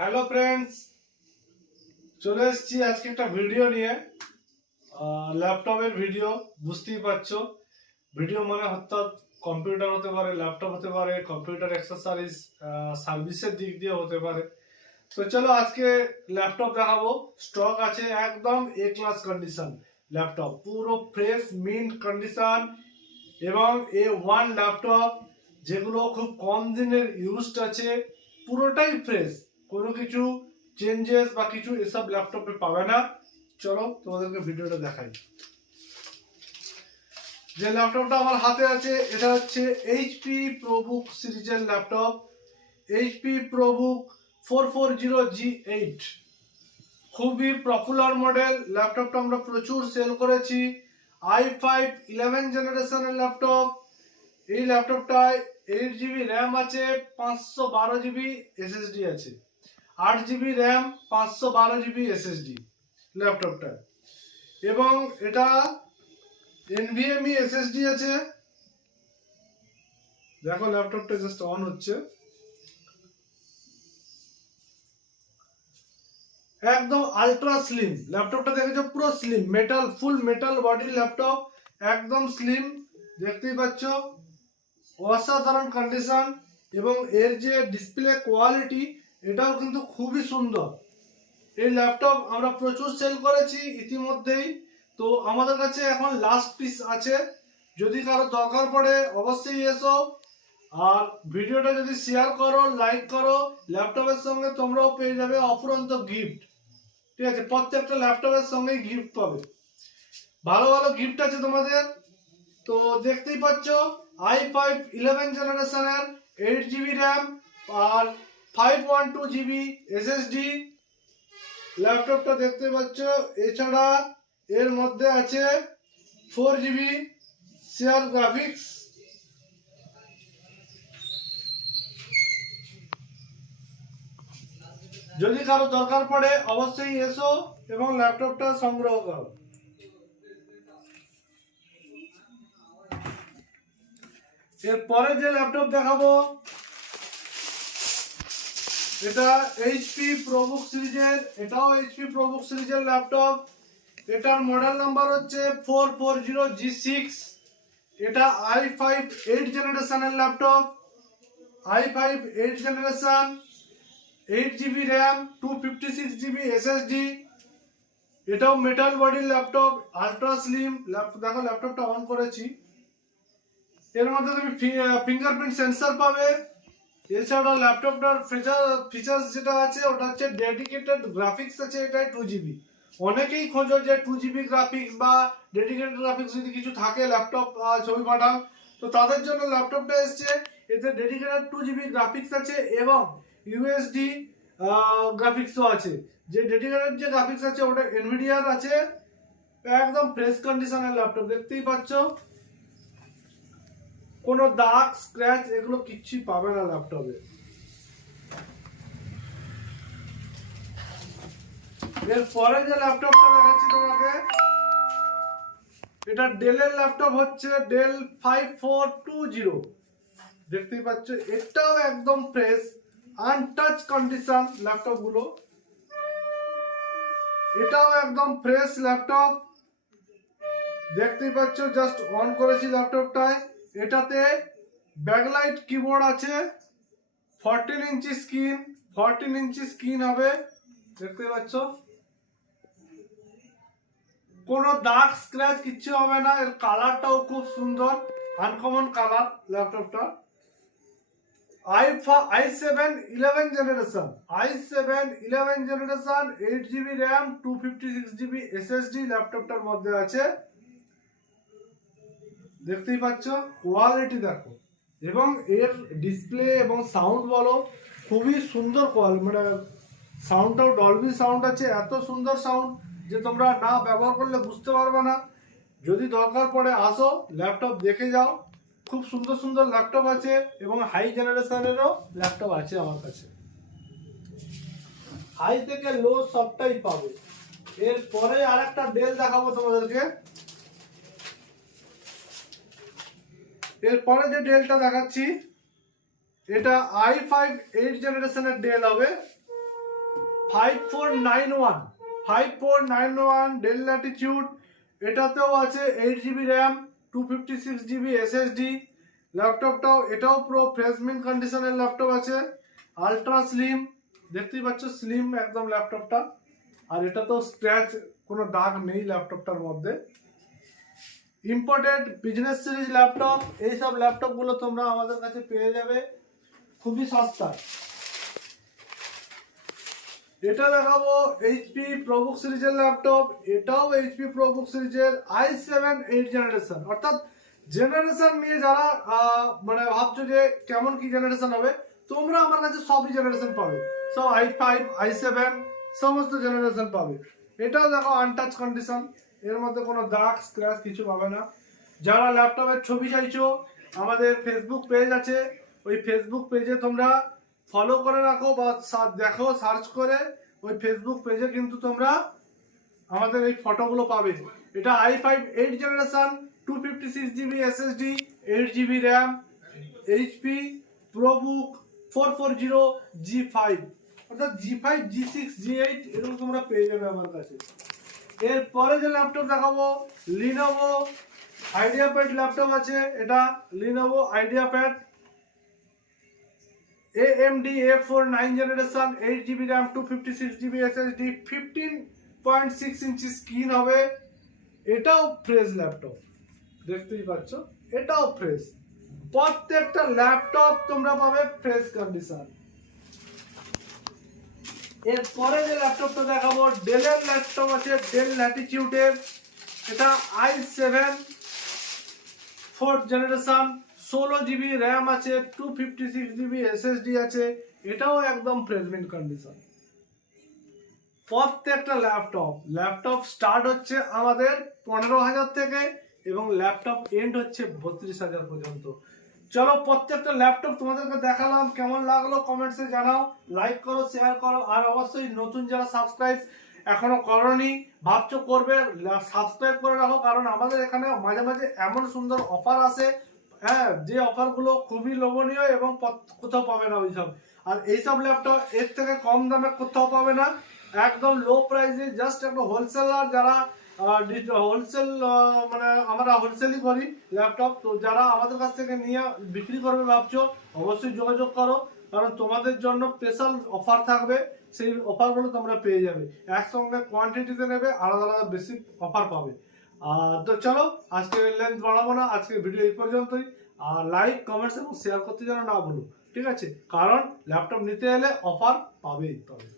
Hello friends, চলে এসেছি আজকে একটা ভিডিও নিয়ে। ল্যাপটপের ভিডিও। বুঝতেই পারছো, ভিডিও মানে অর্থাৎ কম্পিউটার হতে পারে, ল্যাপটপ হতে পারে, কম্পিউটার অ্যাক্সেসরিজ সার্ভিসের দিক দিয়ে হতে পারে। তো চলো আজকে ল্যাপটপ দেখাবো। স্টক আছে একদম এ ক্লাস কন্ডিশন। ল্যাপটপ পুরো ফ্রেশ মিন্ট কন্ডিশন এবং A1 ল্যাপটপ, যেগুলো খুব কম দিনের ইউজড আছে, পুরোটাই ফ্রেশ। কোনো কিছু চেঞ্জেস বা কিছু এসব ল্যাপটপে পাবে না। চলো তোমাদেরকে ভিডিওটা দেখাই। যে ল্যাপটপটা আমার হাতে আছে এটা হচ্ছে এইচপি প্রোবুক সিরিজের ল্যাপটপ। এইচপি প্রোবুক 440G8 খুবই পপুলার মডেল। ল্যাপটপটা আমরা প্রচুর সেল করেছি। i5 11 জেনারেশনের ল্যাপটপ। এই ল্যাপটপটায় 8GB র্যাম আছে, 512GB এসএসডি আছে। 8GB র্যাম, 512GB এসএসডি ল্যাপটপটা। এবং এটা NVMe এসএসডি আছে। দেখো ল্যাপটপটা জাস্ট অন হচ্ছে। একদম আলট্রা স্লিম ল্যাপটপটা, দেখেছো পুরো স্লিম মেটাল, ফুল মেটাল বডি ল্যাপটপ, একদম স্লিম। দেখতেই পাচ্ছ অসাধারণ কন্ডিশন। এবং এর যে ডিসপ্লে কোয়ালিটি এটাও কিন্তু খুবই সুন্দর। এই ল্যাপটপ আমরা প্রচুর সেল করেছি ইতিমধ্যেই। তো আমাদের কাছে এখন লাস্ট পিস আছে। যদি কারো দরকার পড়ে অবশ্যই এসো। আর ভিডিওটা যদি শেয়ার করো, লাইক করো, ল্যাপটপের সঙ্গে তোমরাও পেয়ে যাবে অফুরন্ত গিফট। ঠিক আছে, প্রত্যেকটা ল্যাপটপের সঙ্গেই গিফট পাবে। ভালো ভালো গিফট আছে তোমাদের। তো দেখতেই পাচ্ছ i5 11 জেনারেশনের 8GB র্যাম আর 512GB এসএসডি ল্যাপটপটা দেখতে পাচ্ছ। এছাড়া এর মধ্যে আছে 4GB শেয়ার গ্রাফিক্স। যদি কারো দরকার পড়ে অবশ্যই এসো এবং ল্যাপটপটা সংগ্রহ করো। এরপরে যে ল্যাপটপ দেখাবো এটা এইচপি প্রোবুক সিরিজের। এটাও এইচপি প্রোবুক সিরিজের ল্যাপটপ। এটার মডেল নাম্বার হচ্ছে 440G6। এটা i5 8 জেনারেশনের laptop. i5 8 generation, 8GB RAM, 256GB SSD. এটাও মেটাল বডির ল্যাপটপ, আলট্রা স্লিম। দেখো ল্যাপটপটা অন করেছি। এর মধ্যে তুমি ফিঙ্গারপ্রিন্ট সেন্সর পাবে। এছাড়া ল্যাপটপটার ফিচার্স যেটা আছে ওটা হচ্ছে ডেডিকেটেড গ্রাফিক্স আছে। এটাই 2GB। অনেকেই খোঁজো যে 2GB গ্রাফিক্স বা ডেডিকেটেড গ্রাফিক্স যদি কিছু থাকে ল্যাপটপ ছবি পাঠান, তো তাদের জন্য ল্যাপটপটা এসছে। এতে ডেডিকেটেড 2GB গ্রাফিক্স আছে এবং ইউএসডি গ্রাফিক্সও আছে। যে ডেডিকেটেড যে গ্রাফিক্স আছে ওটা এনভিডিয়ার আছে। একদম ফ্রেশ কন্ডিশনের ল্যাপটপ, দেখতেই পাচ্ছ কোনো দাগ স্ক্র্যাচ এগুলো কিচ্ছুই পাবে না ল্যাপটপে। এরপরে যে ল্যাপটপটা দেখাচ্ছি তোমাকে এটা ডেলের ল্যাপটপ, হচ্ছে ডেল 5420। দেখতেই পাচ্ছ এটাও একদম ফ্রেশ আনটাচ কন্ডিশন ল্যাপটপ গুলো। এটাও একদম ফ্রেশ ল্যাপটপ। দেখতেই পাচ্ছ জাস্ট অন করেছি ল্যাপটপটায়। এটাতে ব্যাকলাইট কিবোর্ড আছে, 14 ইঞ্চি স্ক্রিন, 14 ইঞ্চি স্ক্রিন হবে। দেখতে পাচ্ছ কোনো দাগ স্ক্র্যাচ কিচ্ছু হবে না। এর কালারটাও খুব সুন্দর, আনকমন কালার ল্যাপটপটা। i7 11 generation, i7 11 generation, 8GB RAM, 256GB SSD ল্যাপটপটার মধ্যে আছে। দেখতেই পাচ্ছ কোয়ালিটি দেখো। এবং এর ডিসপ্লে এবং সাউন্ড বলো খুবই সুন্দর কোয়ালিটি, মানে সাউন্ডটাও ডলবি সাউন্ড আছে। এত সুন্দর সাউন্ড যে তোমরা না ব্যবহার করলে বুঝতে পারবে না। যদি দরকার পড়ে আসো, ল্যাপটপ দেখে যাও। খুব সুন্দর সুন্দর ল্যাপটপ আছে এবং হাই জেনারেশনেরও ল্যাপটপ আছে আমার কাছে। হাই থেকে লো সবটাই পাবে। এরপরে আরেকটা ডেল দেখাবো তোমাদেরকে। এরপরে যে ডেলটা দেখাচ্ছি এটা i5 8 জেনারেশনের ডেল হবে। 5491 ডেল ল্যাটিটিউড, এটাতেও আছে 8 GB র্যাম, 256 GB SSD। ল্যাপটপটাও এটাও পুরো ফ্রেশ মিন্ট কন্ডিশনের ল্যাপটপ আছে, আলট্রা স্লিম, দেখতেই পাচ্ছ স্লিম একদম ল্যাপটপটা। আর এটা তো স্ক্র্যাচ কোনো দাগ নেই ল্যাপটপটার মধ্যে। ইম্পোর্টেড বিজনেস সিরিজ ল্যাপটপ, এইসব ল্যাপটপগুলো তোমরা আমাদের কাছে পেয়ে যাবে খুবই সস্তায়। এটা দেখাবো এইচপি প্রোবুক সিরিজের ল্যাপটপ, এটাও এইচপি প্রোবুক সিরিজের i7 8 জেনারেশন। অর্থাৎ জেনারেশন নিয়ে যারা মানে ভাবছো যে কেমন কি জেনারেশন হবে, তোমরা আমার কাছে সবই জেনারেশন পাবে, সব i5 i7 সমস্ত জেনারেশন পাবে। এটাও দেখো আনটাচ কন্ডিশন, এর মধ্যে কোনো দাগ স্ক্র্যাচ কিছু পাবে না। যারা ল্যাপটপের ছবি চাইছো, আমাদের ফেসবুক পেজ আছে, ওই ফেসবুক পেজে তোমরা ফলো করে রাখো বা দেখো সার্চ করে, ওই ফেসবুক পেজে কিন্তু তোমরা আমাদের এই ফটোগুলো পাবে। এটা i5 8 generation, 256 GB SSD, 8 GB RAM, HP ProBook 440 G5, অর্থাৎ G5 G6 G8 এরকম তোমরা পেয়ে যাবে আমার কাছে। এরপরে যে ল্যাপটপ দেখাবো, লিনোভো আইডিয়াপ্যাড ল্যাপটপ আছে। এটা Lenovo আইডিয়াপ্যাড AMD A4 9 generation, 8 GB RAM, 256 GB SSD, 15.6 ইঞ্চি স্ক্রিন হবে। এটাও ফ্রেশ ল্যাপটপ, দেখতেই পাচ্ছ এটাও ফ্রেশ। প্রত্যেকটা ল্যাপটপ তোমরা পাবে ফ্রেশ কন্ডিশন। এরপরে যে ল্যাপটপটা দেখাবো, ডেলের ল্যাপটপ আছে, ডেল ল্যাটিটিউডের। এটা i7 4th generation, 16 GB RAM আছে, 256 GB SSD আছে। এটাও একদম ফ্রেশ মিন্ট কন্ডিশন। প্রত্যেকটা ল্যাপটপ স্টার্ট হচ্ছে আমাদের 15,000 থেকে এবং ল্যাপটপ এন্ড হচ্ছে 32,000 পর্যন্ত। চলো প্রত্যেকটা ল্যাপটপ তোমাদেরকে দেখালাম, কেমন লাগলো কমেন্টসে জানাও, লাইক করো, শেয়ার করো। আর অবশ্যই নতুন যারা সাবস্ক্রাইব এখনো করনি, ভাবছো করবে, সাবস্ক্রাইব করে রাখো, কারণ আমাদের এখানে মাঝে মাঝে এমন সুন্দর অফার আসে, হ্যাঁ, যে অফারগুলো খুবই লোভনীয় এবং কোথাও পাবে না ওইসব। আর এইসব ল্যাপটপ এর থেকে কম দামে কোথাও পাবে না, একদম লো প্রাইসে। জাস্ট একটা হোলসেলার যারা হোলসেল, মানে আমরা হোলসেলই করি ল্যাপটপ, তো যারা আমাদের কাছ থেকে নিয়ে বিক্রি করবে ভাবছো, অবশ্যই যোগাযোগ করো, কারণ তোমাদের জন্য স্পেশাল অফার থাকবে। সেই অফারগুলো তোমরা পেয়ে যাবে, একসঙ্গে কোয়ান্টিটিতে নেবে, আলাদা আলাদা বেশি অফার পাবে। তো চলো আজকে লেন্থ বাড়াবো না, আজকের ভিডিও এই পর্যন্তই। আর লাইক, কমেন্টস এবং শেয়ার করতে যেন না ভুলো, ঠিক আছে, কারণ ল্যাপটপ নিতে এলে অফার পাবেই তবে।